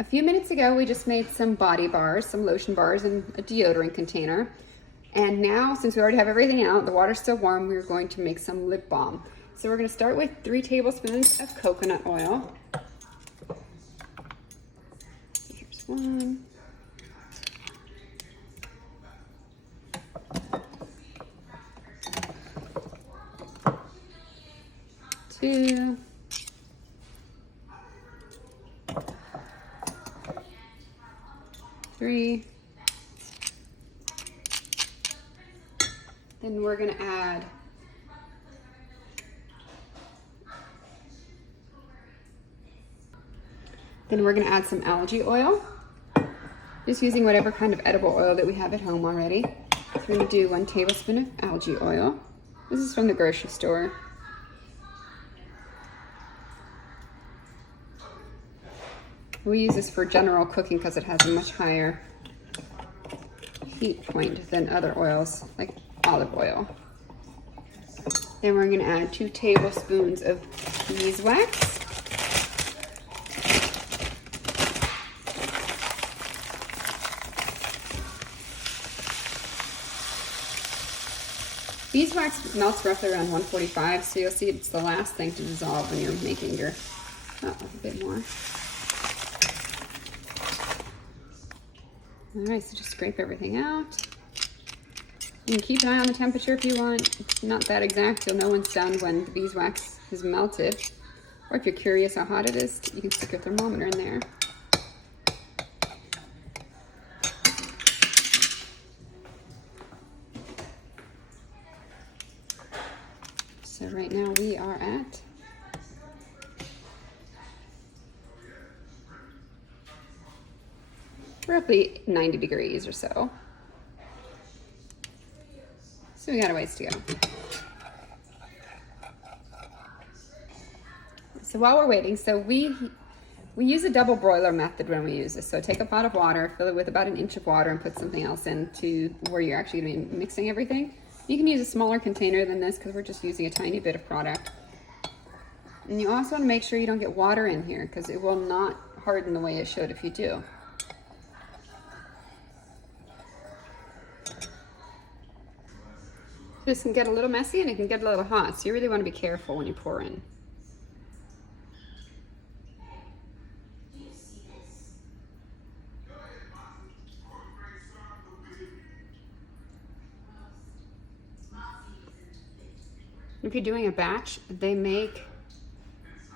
A few minutes ago, we just made some body bars, some lotion bars in a deodorant container. And now, since we already have everything out, the water's still warm, we're going to make some lip balm. So we're gonna start with 3 tablespoons of coconut oil. Here's 1. 2. 3. Then we're gonna add some algae oil. Just using whatever kind of edible oil that we have at home already. So we're gonna do 1 tablespoon of algae oil. This is from the grocery store. We use this for general cooking because it has a much higher heat point than other oils, like olive oil. Then we're going to add 2 tablespoons of beeswax. Beeswax melts roughly around 145, so you'll see it's the last thing to dissolve when you're making your, a bit more. All right, so just scrape everything out. You can keep an eye on the temperature if you want. It's not that exact. You'll know when it's done when the beeswax has melted. Or if you're curious how hot it is, you can stick a thermometer in there. So right now we are at roughly 90 degrees or so. So we got a ways to go. So while we're waiting, so we use a double broiler method when we use this. So take a pot of water, fill it with about 1 inch of water, and put something else into where you're actually going to be mixing everything. You can use a smaller container than this because we're just using a tiny bit of product. And you also want to make sure you don't get water in here because it will not harden the way it should if you do. This can get a little messy and it can get a little hot, so you really want to be careful when you pour in. If you're doing a batch, they make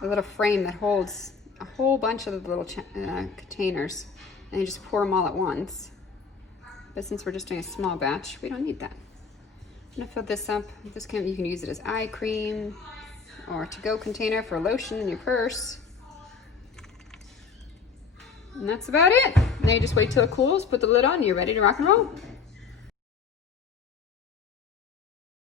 a little frame that holds a whole bunch of little containers, and you just pour them all at once. But since we're just doing a small batch, we don't need that. I'm gonna fill this up. You can use it as eye cream or to-go container for lotion in your purse. And that's about it. Now you just wait till it cools, put the lid on, and you're ready to rock and roll.